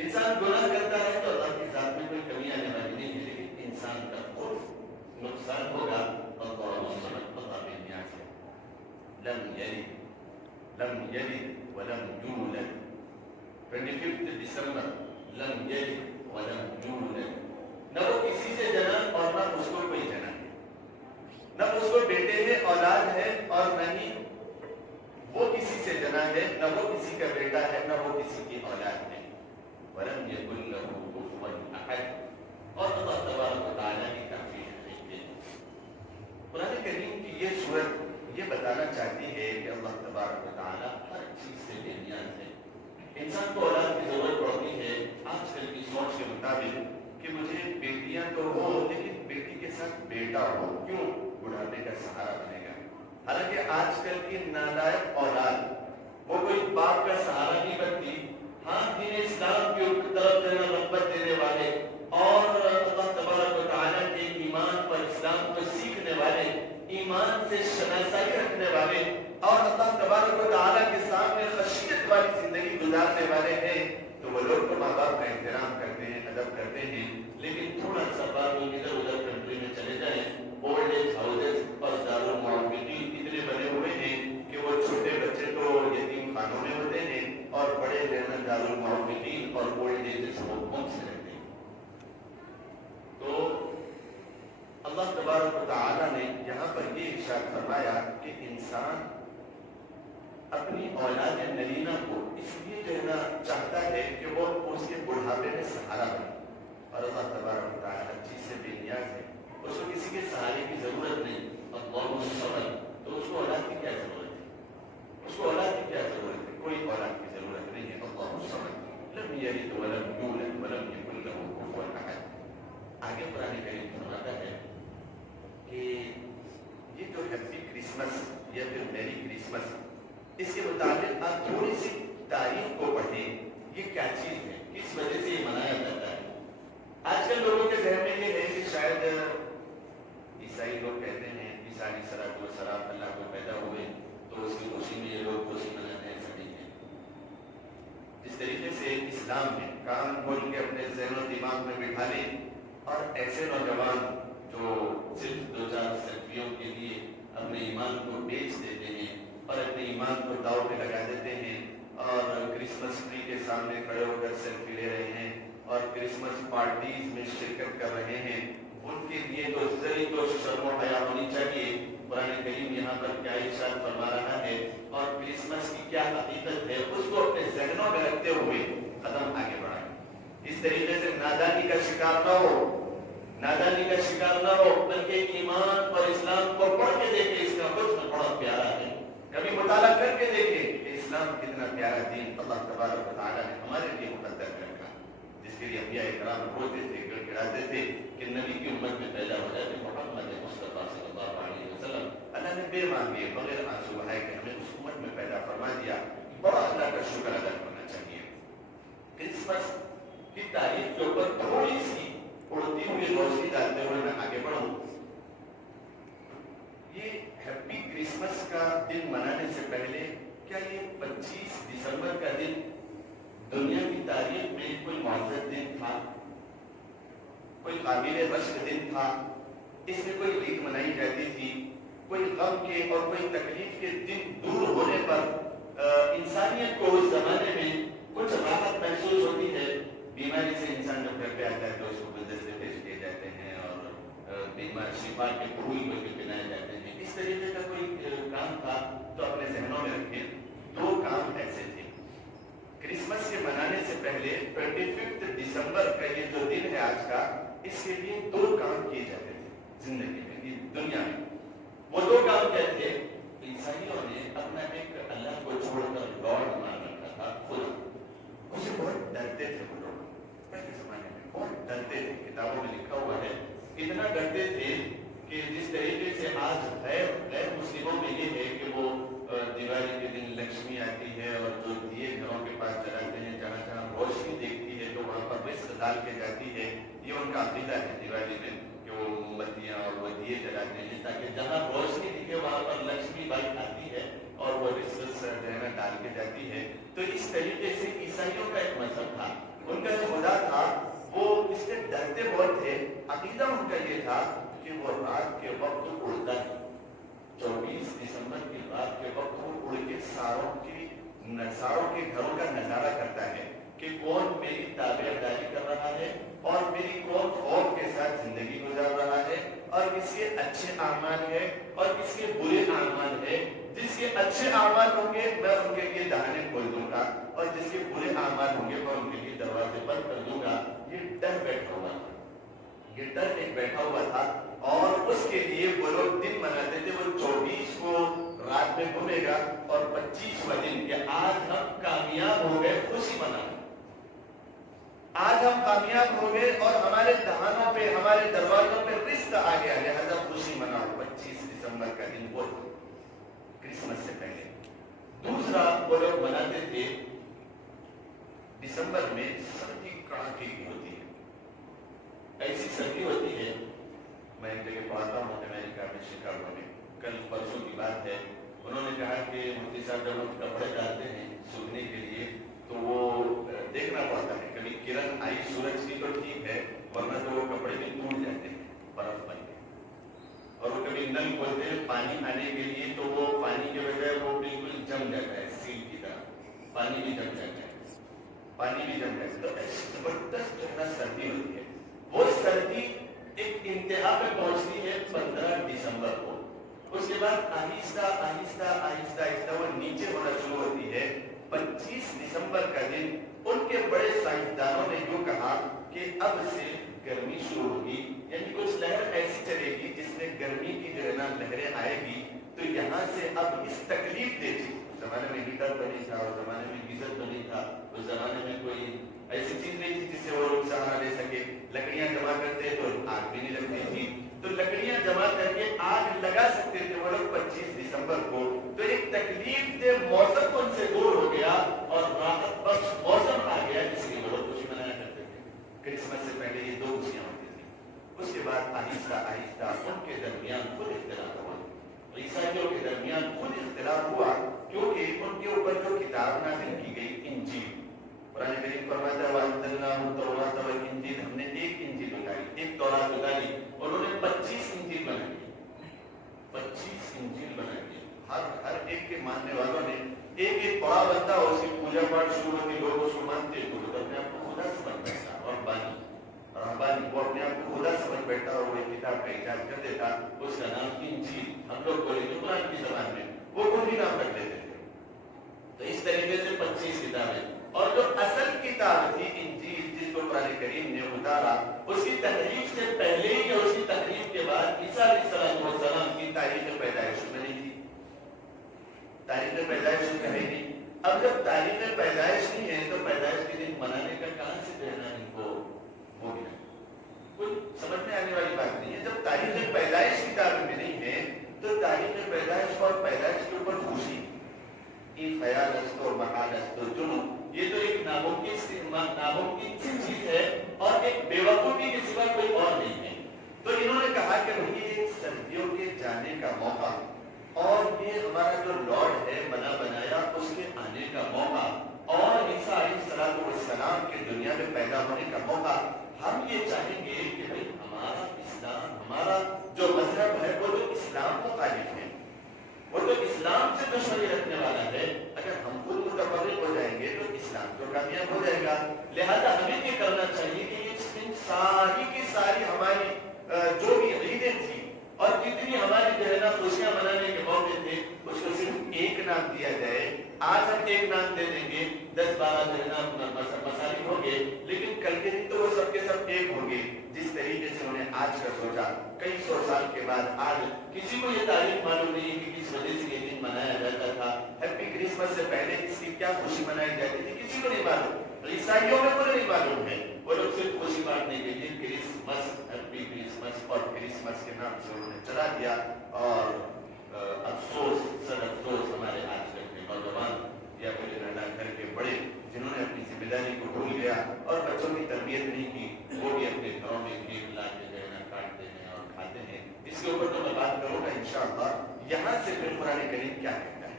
انسان گناہ کرتا ہے تو اللہ کی ذات میں کوئی کمی آنے والی نہیں ہے، لیکن انسان کا خوف نقصان ہوگا اور سمجھ پتا بے نیاز ہے. لم یلد ولم یولد 25 دسمبر لم یلد ولم یولد. نہ وہ کسی سے جنا اور نہ اس کو کوئی جنا ہے، نہ اس کو بیٹے ہے اولاد ہے اور نہ ہی وہ کسی سے جنا ہے، نہ وہ کسی کا بیٹا ہے نہ وہ کسی کی اولاد ہے. ولم یکن لہ کفوا احد. اور اللہ تبارک و تعالیٰ کی کافی حقیقت ہے. قرآن کریم کی یہ سورت یہ بتانا چاہتی ہے کہ اللہ تبارک و تعالیٰ ہر چیز سے بے نیاز ہے. انسان کو اولاد کی ضرورت پڑتی ہے آج کل کی سوچ کے مطابق کہ مجھے بیٹیاں تو ہو لیکن بیٹی کے ساتھ بیٹا ہو، کیوں؟ بڑھاپے کا سہارا بنے گا. حالانکہ آج کل کی نالائق اولاد وہ کوئی باپ کا سہارا نہیں بنتی. ہاں، دین اسلام کی طرف دینا رغبت دینے والے اور اللہ تبارک و تعالیٰ کے ایمان پر اسلام کو سیکھنے والے، ایمان سے شناسائی رکھنے والے اور اللہ تبارک و تعالیٰ کے سامنے خشیت والی زندگی گزارنے والے ہیں تو وہ لوگ تو ماں باپ کا احترام کرتے ہیں، ادب کرتے ہیں. لیکن تھوڑا سا بات ادھر ادھر کنٹری میں چلے جائیں، اولڈ ایج ہاؤسز اور دارالمعاونین اتنے بنے ہوئے ہیں کہ وہ چھوٹے بچے تو یتیم خانوں میں ہوتے ہیں اور بڑے جنرل دارالمعاونین اور اولڈ ایج ہوم سے رہتے ہیں. تو اللہ تبارک و تعالیٰ نے یہاں پر یہ ارشاد فرمایا کہ انسان اپنی اولاد نرینہ کو اس لیے جو ہے نا چاہتا ہے کہ وہ اس کے بڑھاپے میں سہارا بنے. اور اللہ تبارک و تعالیٰ ہر چیز سے بے نیاز ہے، اس کو کسی کے سہارے کی ضرورت نہیں. اللہ الصمد، تو اس کو اولاد کی کیا ضرورت ہے؟ اس کو اولاد کی کیا ضرورت ہے؟ کوئی اولاد کی ضرورت نہیں ہے. اللہ الصمد لم یلد ولم یولد ولم یکن لہ کفوا احد. آگے قرآن کریم فرماتا ہے کہ یہ جو ہیپی کرسمس یا پھر میری کرسمس، اس کے مطابق آپ تھوڑی سی تاریخ کو پڑھیں. یہ کیا چیز ہے، کس وجہ سے یہ منایا جاتا ہے؟ آج کل لوگوں کے ذہن میں یہ ہے کہ شاید عیسائی لوگ کہتے ہیں عیسیٰ علیہ السلام اللہ کو پیدا ہوئے تو اس کی خوشی میں یہ لوگ خوشی مناتے ہیں. ایسا نہیں ہے. جس طریقے سے اسلام میں کام کھول کے اپنے ذہن و دماغ میں بٹھا لیں اور ایسے نوجوان جو صرف 2-4 سیلفیوں کے لیے اپنے ایمان کو بیچ دیتے ہیں اور اپنے ایمان کو داؤ پہ لگا دیتے ہیں اور کرسمس ٹری کے سامنے کھڑے ہو کر سیلفی لے رہے ہیں اور کرسمس پارٹیز میں شرکت کر رہے ہیں، ان کے لیے تو ذری تو شرم و حیا ہونی چاہیے. قرآن کریم یہاں پر کیا ارشاد فرما رہا ہے اور کرسمس کی کیا حقیقت ہے اس کو اپنے ذہنوں میں رکھتے ہوئے قدم آگے بڑھائیں. اس طریقے سے نادانی کا شکار نہ ہو، نادانی کا شکار نہ ہو، بلکہ ایمان اور اسلام کو پڑھ کے دیکھیں. اس کا حسن بڑا پیارا ہے. کبھی مطالعہ کر کے دیکھیں کہ اسلام کتنا پیارا دین اللہ تبارک و تعالیٰ نے ہمارے لیے مقدر کر رکھا، جس کے لیے انبیاء کرام روتے تھے، گڑ گڑاتے تھے کہ نبی کی امت میں پیدا ہو جائے. محمد مصطفیٰ صلی اللہ علیہ وسلم اللہ نے بے مانگے بغیر آنسو بہائے کہ ہمیں اس امت میں پیدا فرما دیا. بڑا اللہ کا شکر ادا کرنا چاہیے. کرسمس کی تاریخ کے اوپر تھوڑی سی اڑتی ہوئی روشنی ڈالتے ہوئے میں آگے بڑھوں. یہ ہیپی کرسمس کا دن منانے سے پہلے کیا یہ 25 دسمبر کا دن دنیا کی تاریخ میں کوئی معزز دن تھا، کوئی قابل رشک دن تھا؟ اس میں کوئی عید منائی جاتی تھی؟ کوئی غم کے اور کوئی تکلیف کے دن دور ہونے پر انسانیت کو اس زمانے میں کچھ راحت محسوس ہوتی ہے. بیماری سے انسان جب گھر پہ آتا ہے تو اس کو گلدستے پیش کیے جاتے ہیں اور بیمار شفا کے پھول بلکہ پہنائے جاتے ہیں. اس طریقے کا کوئی کام تھا تو اپنے ذہنوں میں رکھیں. 2 کام ایسے تھے. کرسمس کے منانے سے پہلے 25 دسمبر کا یہ جو دن ہے آج کا، اس کے لیے 2 کام کیے جاتے تھے زندگی میں، دنیا میں. وہ 2 کام کیا تھے؟ عیسائیوں نے اپنا ایک اللہ کو چھوڑ کر گاڈ مان رکھا تھا، خدا. اسے بہت ڈرتے تھے وہ لوگ پہلے زمانے میں، بہت ڈرتے تھے. کتابوں میں لکھا ہوا ہے اتنا ڈرتے تھے کہ جس طریقے سے آج غیر مسلموں میں یہ ہے کہ وہ دیوالی کے دن لکشمی آتی ہے اور جو دیے گھروں کے پاس جلاتے ہیں، جہاں جہاں روشنی دیکھتی ہے تو وہاں پر رزق ڈال کے جاتی ہے. یہ ان کا عقیدہ ہے دیوالی میں کہ وہ موم بتیاں اور وہ دیے جلاتے ہیں تاکہ جہاں روشنی دکھے وہاں پر لکشمی بائی آتی ہے اور وہ رزق جو ہے نا ڈال کے جاتی ہے. تو اس طریقے سے عیسائیوں کا ایک مذہب تھا. ان کا تھا کہ وہ رات کے وقت اڑتا ہے. 24 دسمبر کی رات کے وقت وہ اڑ کے ساروں کے گھروں کا نظارہ کرتا ہے کہ کون میری تابعداری کر رہا ہے اور میری کون خوف کے ساتھ زندگی گزار رہا ہے اور کس کے اچھے اعمال ہے اور کس کے برے اعمال ہے. جس کے اچھے اعمال ہوں گے میں ان کے لیے دہانے کھول دوں گا اور جس کے برے اعمال ہوں گے میں ان کے لیے دروازے بند کر دوں گا. یہ ڈر بیٹھا ہوا تھا, یہ ڈر ایک بیٹھا ہوا تھا اور اس کے لیے وہ لوگ دن مناتے تھے. وہ 24 کو رات میں گھومے گا اور 25واں دن کہ آج ہم کامیاب ہو گئے, خوشی منائیں. آج ہم کامیاب ہو گئے اور ہمارے دہانوں پہ ہمارے دروازوں پہ رزق آ گیا, لہذا خوشی مناؤ. 25 دسمبر کا دن وہ کرسمس سے پہلے. دوسرا وہ لوگ مناتے تھے دسمبر میں سردی کڑاکے کی ہوتی ہے. ایسی سردی ہوتی ہے, میں ایک جگہ پڑھاتا ہوں امریکہ میں شکاگو میں, کل پرسوں کی بات ہے. انہوں نے کہا کہ مفتی صاحب جب ہم کپڑے ڈالتے ہیں سوکھنے کے لیے تو وہ دیکھنا پڑتا ہے, کبھی کرن آئی سورج کی تو ٹھیک ہے ورنہ تو وہ کپڑے بھی ٹوٹ جاتے ہیں برف بن کے. اور وہ کبھی نل کھولتے ہیں پانی آنے کے لیے تو وہ پانی کے بجائے وہ بالکل جم جاتا ہے سیل کی طرح, پانی بھی جم جاتا ہے, پانی بھی جم جاتا ہے. تو ایسی زبردست جو ہے نا سردی ہوتی ہے. وہ سردی ایک انتہا پہ پہنچتی ہے 15 دسمبر کو. اس کے بعد آہستہ آہستہ آہستہ آہستہ وہ نیچے ہونا شروع ہوتی ہے. 25 دسمبر کا دن ان کے بڑے سائنسدانوں نے یوں کہا کہ اب سے گرمی شروع ہوگی, یعنی کچھ لہر ایسی چلے گی جس میں گرمی کی جو ہے نا لہریں آئے گی. تو یہاں سے اب اس تکلیف دے چیز, اس زمانے میں ہیٹر تو نہیں تھا, اس زمانے میں گیزر تو نہیں تھا, اس زمانے میں کوئی ایسی چیز نہیں تھی جس سے وہ لوگ سہارا لے سکے. لکڑیاں جمع کرتے تو آگ بھی نہیں لگتی تھی, تو لکڑیاں جمع کر کے آگ لگا سکتے تھے وہ لوگ 25 دسمبر کو. تو ایک تکلیف دہ موسم ان سے دور ہو گیا اور راحت بخش موسم آ گیا جس کی وہ لوگ خوشی منایا کرتے تھے. کرسمس سے پہلے یہ 2 خوشیاں ہوتی تھیں. اس کے بعد آہستہ آہستہ ان کے درمیان خود اختلاف ہوا, عیسائیوں کے درمیان خود اختلاف ہوا, کیونکہ ان کے اوپر جو کتاب نازل کی گئی انجیل, قرآن کریم فرماتا ہے وَأَنزَلْنَاهُ التَّوْرَاةَ وَالْإِنجِيلَ, ہم نے ایک انجیل اتاری, ایک تورات اتاری. انہوں نے 25 انجیل بنائی, 25 انجیل بنائی. ہر ایک کے ماننے والوں نے ایک ایک بڑا بندہ اور اس کی پوجا پاٹ شروع ہوتی, لوگ اس کو مانتے, وہ اپنے آپ کو خدا سمجھ بیٹھتا, اور بانی رہبانی وہ اپنے آپ کو خدا سمجھ بیٹھتا اور وہ ایک کتاب کا ایجاد کر دیتا, اس کا نام انجیل. ہم لوگ بولے جو قرآن کی زبان میں وہ خود ہی نام رکھ دیتے تھے. تو اس طریقے سے 25 کتابیں. اور جو اصل کتاب تھی انجیل جس کو قرآن کریم نے اتارا, اس کی تحریف سے پہلے ہی اور اس کی تحریف کے بعد عیسیٰ علیہ السلام کی تاریخ پیدائش میں نہیں تھی. تاریخ پیدائش میں ہے نہیں. اب جب تاریخ پیدائش نہیں ہے تو پیدائش کے دن منانے کا کہاں سے دینا ان کو ہو گیا, کوئی سمجھ میں آنے والی بات نہیں ہے. جب تاریخ پیدائش کتاب میں نہیں ہے تو تاریخ پیدائش اور پیدائش کے اوپر خوشی خیال است و محال است و جنون, یہ تو ایک ناممکن چیز ہے اور ایک بیوقوفی کے سوا کوئی اور نہیں ہے. تو انہوں نے کہا کہ یہ سردیوں کے جانے کا موقع اور یہ ہمارا جو لارڈ ہے بنا بنایا اس کے آنے کا موقع اور عیسیٰ علیہ السلام کے دنیا میں پیدا ہونے کا موقع, ہم یہ چاہیں گے کہ بھائی ہمارا اسلام, ہمارا جو مذہب ہے وہ تو اسلام کو خالف ہے, وہ تو اسلام سے دشمنی رکھنے والا ہے. اگر ہم خود متفرق ہو جائیں گے تو اسلام تو کامیاب ہو جائے گا. لہذا ہمیں یہ کرنا چاہیے کہ یہ ساری کی ساری ہماری جو بھی عیدیں تھیں اور جتنی ہماری جو ہے نا خوشیاں منانے کے موقع تھے اس کو صرف ایک نام دیا جائے. آج ہم ایک نام دے دیں گے, 10-12 جو ہے نا مسالک ہوں گے, لیکن کل کے دن تو وہ سب کے سب ایک ہوں گے. جس طریقے سے انہوں نے آج کا سوچا, کئی 100 سال کے بعد آج کسی کو یہ تاریخ معلوم نہیں ہے کہ کس وجہ سے یہ دن منایا جاتا تھا. ہیپی کرسمس سے پہلے اس کی کیا خوشی منائی جاتی تھی کسی کو نہیں معلوم. عیسائیوں میں کو نہیں معلوم ہے, وہ لوگ صرف خوشی بانٹنے کے لیے کرسمس, ہیپی کرسمس اور کرسمس کے نام سے انہوں نے چلا دیا. اور افسوس, سر افسوس ہمارے آج کل کے نوجوان یا پھر گھر کے بڑے جنہوں نے اپنی ذمہ داری کو بھول گیا اور بچوں کی تربیت نہیں کی, وہ بھی اپنے گھروں میں کیک لا کے جو ہے نا کاٹتے ہیں اور کھاتے ہیں. اس کے اوپر تو میں بات کروں گا انشاءاللہ. یہاں سے پھر قرآن کریم کیا کہتا ہے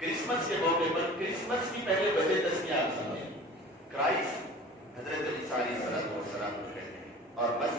کرسمس کے موقع پر. کرسمس کی پہلے وجہ دستیاب سمجھیں, کرائسٹ حضرت عیسیٰ علیہ السلام کو کہتے ہیں, اور بس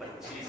25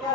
2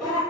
2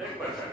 100%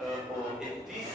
31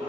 2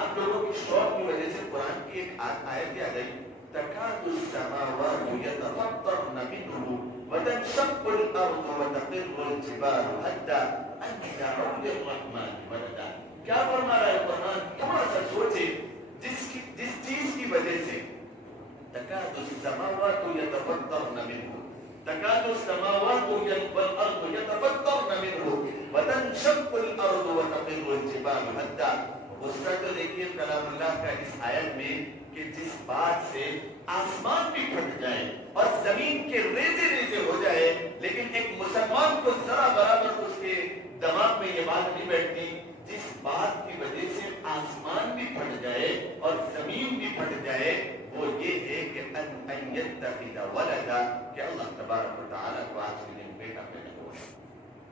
آپ لوگوں کی شوق کی وجہ سے قرآن کی ایک آیت یاد آئی، تکاد السماوات یتفطرن منہ وتنشق الارض وتخر الجبال حتى ان دعوا للرحمن ولدا. کیا فرما رہا ہے قرآن؟ تھوڑا سا سوچے، جس چیز کی وجہ سے تکاد السماوات یتفطرن منہ، تکاد السماوات والارض یتفطرن منہ وتنشق الارض وتخر الجبال حتى. غصہ تو دیکھیے کلام اللہ کا اس آیت میں کہ جس بات سے آسمان بھی پھٹ جائے اور زمین کے ریزے ریزے ہو جائے، لیکن ایک مسلمان کو ذرا برابر اس کے دماغ میں یہ بات نہیں بیٹھتی، جس بات کی وجہ سے آسمان بھی پھٹ جائے اور زمین بھی پھٹ جائے، وہ یہ ہے کہ ان یتخذ ولدا، کہ اللہ تبارک و تعالیٰ کو آج کے دن بیٹا پیدا ہوا.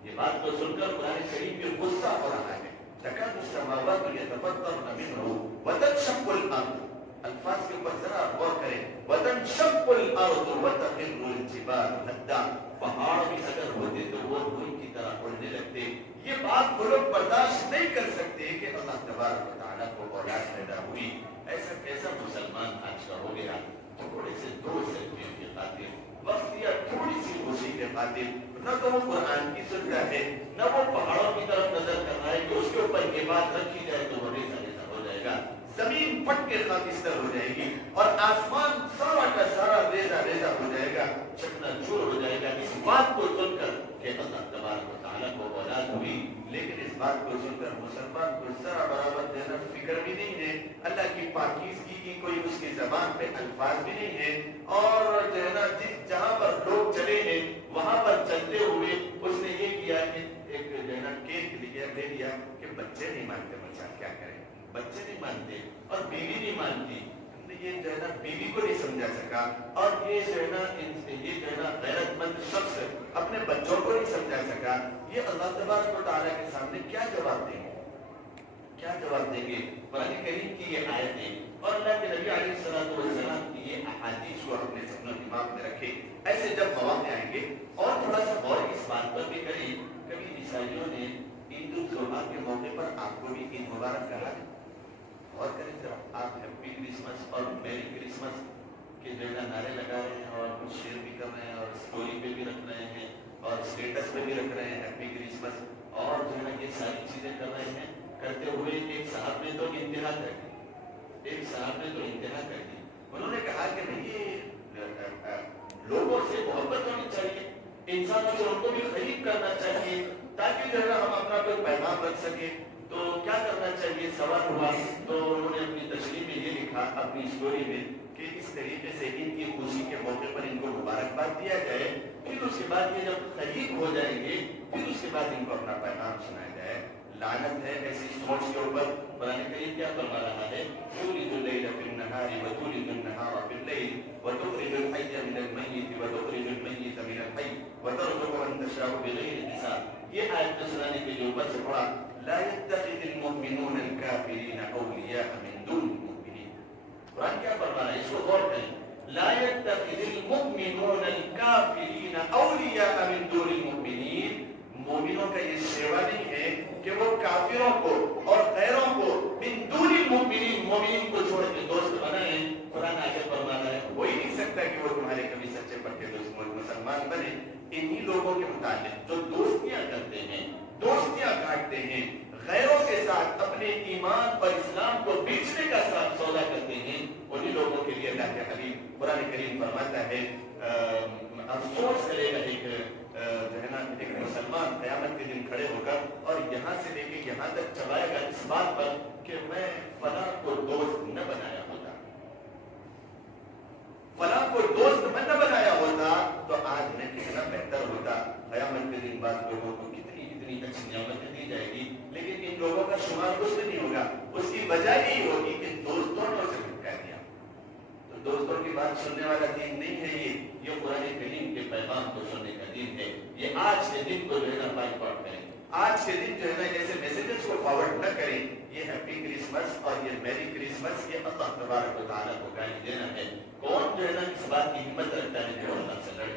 یہ بات کو سن کر قرآن کریم پہ غصہ ہو رہا ہے. تکاد السماوات یتفطرن منہ وتنشق الارض، الفاظ کے اوپر ذرا غور کریں. وتنشق الارض وتخر الجبال حتى، پہاڑ بھی اگر ہوتے تو وہ روئی کی طرح اڑنے لگتے. یہ بات وہ لوگ برداشت نہیں کر سکتے کہ اللہ تبارک و تعالیٰ کو اولاد پیدا ہوئی. ایسا کیسا مسلمان آج کا ہو گیا، تھوڑے سے دو سیلفیوں کی خاطر، وقت یا تھوڑی سی خوشی کے خاطر نہ تو وہ قرآن کی سنتا ہے، نہ وہ پہاڑوں کی طرف نظر کر رہا ہے کہ اس کے اوپر یہ بات رکھی جائے تو وہ ریزہ ریزہ ہو جائے گا، زمین پھٹ کے خاکستر ہو جائے گی اور آسمان سارا کا سارا ریزہ ریزہ ہو جائے گا، چکنا چور ہو جائے گا. اس بات کو سن کر کہ اللہ تبارک و تعالیٰ کو اولاد ہوئی، لیکن اس بات کو سن کر مسلمان کو ذرا برابر دینا فکر بھی نہیں ہے، اللہ کی پاکیزگی کی کوئی اس کی زبان پہ الفاظ بھی نہیں ہے. اور جو ہے نا جہاں پر لوگ چلے ہیں وہاں پر چلتے ہوئے اس نے یہ کیا کہ ایک جو ہے نا کیک لے لیا کہ بچے نہیں مانتے، بچہ کیا کرے، بچے نہیں مانتے اور بیوی نہیں مانتی. یہ جو ہے نا بیوی کو نہیں سمجھا سکا اور یہ جو ہے نا غیرت مند شخص اپنے بچوں کو نہیں سمجھا سکا. یہ اللہ تبارک و تعالیٰ کے سامنے کیا جواب دیں گے، کیا جواب دیں گے؟ قرآن کریم کی یہ آیتیں اور اللہ کے نبی علیہ الصلوۃ والسلام کی یہ احادیث کو اپنے ذہن و دماغ میں رکھے. ایسے جب مواقع آئیں گے اور تھوڑا سا غور اس بات پر بھی کریں، کبھی عیسائیوں نے عید الاضحیٰ کے موقع پر آپ کو بھی عید مبارک کہا ہے. اور کریں ذرا، آپ ہیپی کرسمس اور میری کرسمس کے جو ہے نعرے لگا رہے ہیں اور کچھ شیئر بھی کر رہے ہیں اور اسٹوری پہ بھی رکھ رہے ہیں اور اسٹیٹس پہ بھی رکھ رہے ہیں ہیپی کرسمس اور جو ہے یہ ساری چیزیں کر رہے ہیں. کرتے ہوئے ایک صاحب نے تو انتہا کر دی، ایک صاحب نے تو انتہا کر دی. انہوں نے کہا کہ نہیں، لوگوں سے محبت ہونی چاہیے، انسانوں سے ان کو بھی قریب کرنا چاہیے تاکہ جو ہے ہم اپنا کوئی پیغام رکھ سکیں. تو کیا کرنا چاہیے سوال ہوا، تو انہوں نے اپنی تشریح میں یہ لکھا اپنی اسٹوری میں کہ اس طریقے سے ان کی خوشی کے موقع پر ان کو مبارکباد دیا جائے، پھر اس کے بعد یہ جب قریب ہو جائیں گے پھر اس کے بعد ان کو اپنا پیغام سنایا جائے. لعنت ہے ایسی سوچ کے اوپر. قرآن کریم کیا فرما رہا ہے؟ تولج اللیل فی النہار وتولج النہار فی اللیل وتخرج الحی من المیت وتخرج المیت من الحی وترزق من تشاء بغیر حساب. یہ آیت سنانے کے لیے اوپر سے پڑھا لا يتخذ المؤمنون الكافرين اولیاء من دون المؤمنین. قرآن کیا فرما رہا ہے؟ اس کو غور کریں. لا يتخذ المؤمنون الكافرين اولیاء من دون المؤمنین. مومنوں کا یہ سیوا نہیں ہے کہ وہ کافروں کو اور غیروں کو من دون المؤمنین، مومنین کو چھوڑ کے دوست بنائیں. قرآن آگے فرما رہا ہے ہو ہی نہیں سکتا کہ وہ تمہارے کبھی سچے پکے دوست مسلمان بنے. انہی لوگوں کے متعلق جو دوستیاں کرتے ہیں، دوستیاں کاٹتے ہیں، غیروں کے ساتھ اپنے ایمان اور اسلام کو بیچنے کا سودا کرتے ہیں، انہی لوگوں کے لیے اللہ کے حبیب قرآن کریم فرماتا ہے افسوس کرے گا ایک جو ہے نا ایک مسلمان قیامت کے دن کھڑے ہو کر اور یہاں سے لے کے یہاں تک چلائے گا اس بات پر کہ میں فلاں کو دوست نہ بنایا ہوتا، فلاں کو دوست میں نہ بنایا ہوتا تو آج میں کتنا بہتر ہوتا. قیامت کے دن بعد لوگوں کو کتنی اچھی نعمتیں دی جائے گی، لیکن ان لوگوں کا شمار اس میں نہیں ہوگا. اس کی وجہ یہی ہوگی کہ دوستوں نے اسے بھٹکا دیا. تو دوستوں کی بات سننے والا دین نہیں ہے یہ قرآن کریم کے پیغام کو سننے کا دین ہے. یہ آج کے دن کو جو ہے نا بائک آؤٹ کریں، آج کے دن جو ہے نا ایسے میسیجز کو فارورڈ نہ کریں. یہ ہیپی کرسمس اور یہ میری کرسمس یہ اللہ تبارک و تعالیٰ کو گالی دینا ہے. کون جو ہے نا اس بات کی ہمت رکھتا ہے کہ وہ اللہ سے لڑے؟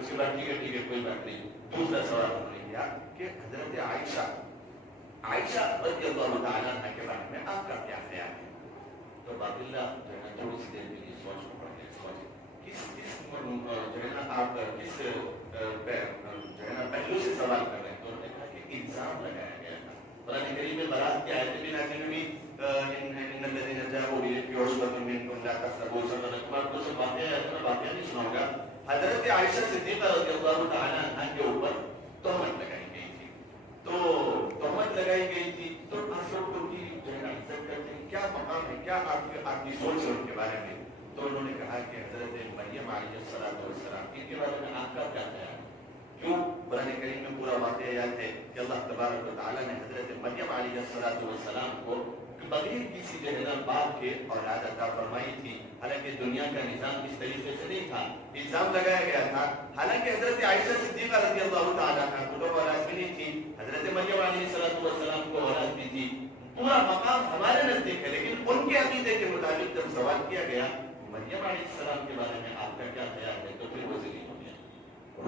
اس کے بعد ٹھیک ہے کوئی بات نہیں. دوسرا سوال انہوں نے کیا کہ حضرت عائشہ رضی اللہ تعالیٰ عنہ کے بارے میں آپ کا کیا خیال ہے؟ تو باب اللہ جو ہے نا تھوڑی سی دیر کے لیے سوچ پڑ گیا. جو ہے نا آپ کس جو ہے نا پہلو سے سوال کر رہے ہیں؟ تو انہوں نے کہا کہ الزام لگایا گیا تھا. قرآن کریم میں برات کی آیتیں بھی نازل ہوئی ان الذین جاءوا بالافک عصبۃ منکم لا تحسبوه شرا لکم. آپ کو سب واقعہ نہیں سنا ہوگا. حضرت عائشہ صدیقہ رضی اللہ تعالیٰ عنہ کے اوپر تہمت لگائی گئی تھی. تو آپ لوگ ان کی جو ہے نا عزت کرتے ہیں, کیا مقام ہے, کیا آپ کی سوچ ہے ان کے بارے میں؟ تو انہوں نے کہا کہ حضرت مریم علیہ السلام ان کے بارے میں آپ کا کیا خیال ہے؟ کیوں؟ قرآن کریم میں پورا واقعہ یاد ہے کہ اللہ تبارک و تعالیٰ نے حضرت مریم علیہ السلام کو بغیر کسی جو ہے نا باپ کے اولاد عطا فرمائی تھی. حالانکہ دنیا کا نظام اس طریقے سے نہیں تھا. الزام لگایا گیا تھا. حالانکہ حضرت عائشہ صدیقہ رضی اللہ تعالیٰ عنہ کو تو اولاد بھی نہیں تھی, حضرت مریم علیہ السلام کو اولاد بھی تھی. پورا مقام ہمارے نزدیک ہے, لیکن ان کے عقیدے کے مطابق جب سوال کیا گیا مریم علیہ السلام کے بارے میں آپ کا کیا خیال ہے, تو پھر وہ ذلیل ہو گیا,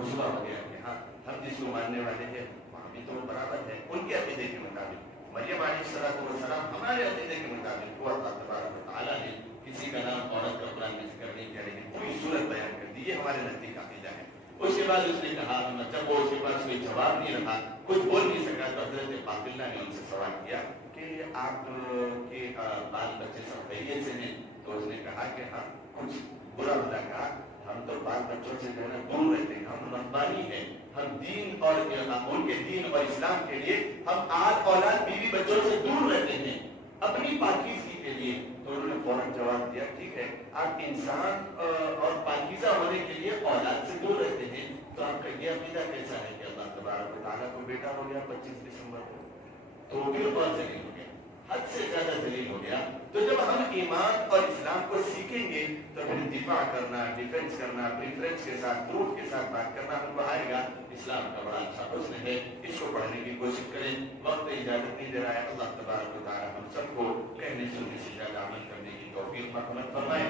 رسوا ہو گیا کہ ہاں ہم جس کو ماننے والے ہیں وہاں بھی تو برابر ہے. ان کے عقیدے کے مطابق مریم علیہ السلام ہمارے عقیدے کے مطابق وہ اللہ تبارک و تعالیٰ نے کسی کا نام عورت کا قرآن میں ذکر نہیں کیا, لیکن کوئی صورت بیان کر دی. یہ ہمارے نزدیک عقیدہ ہے. اس کے بعد اس نے کہا, جب وہ اس کے پاس کوئی جواب نہیں رہا, کچھ بول نہیں سکا, تو حضرت پاک اللہ نے ان سے سوال کیا کہ آپ کے بال بچے سب خیریت سے ہیں؟ تو اس نے کہا کہ ہاں کچھ برا بھلا کہا, ہم تو بال بچوں سے جو ہے نا دور رہتے ہیں, ہم رحمانی ہیں, ہم دین اور ان کے دین اور اسلام کے لیے ہم آل اولاد بیوی بچوں سے دور رہتے ہیں اپنی پاکیزگی کے لیے. تو انہوں نے فوراً جواب دیا ٹھیک ہے, آپ انسان اور پاکیزہ ہونے کے لیے اولاد سے دور رہتے ہیں, تو آپ کا یہ عقیدہ کیسا ہے کہ اللہ تبارک و تعالیٰ کو بیٹا ہو گیا 25 دسمبر کو؟ تو وہ بھی بہت ذلیل ہو گیا, حد سے زیادہ ذلیل ہو گیا. تو جب ہم ایمان اور اسلام کو سیکھیں گے تو پھر دفاع کرنا, ڈیفینس کرنا, پریفرنس کے ساتھ, پروف کے ساتھ بات کرنا ہم کو آئے گا. اسلام کا بڑا اچھا حسن ہے, اس کو پڑھنے کی کوشش کریں. وقت اجازت نہیں دے رہا ہے. اللہ تبارک و تعالیٰ ہم سب کو کہنے سننے سے زیادہ عمل کرنے کی توفیق مرحمت فرمائے.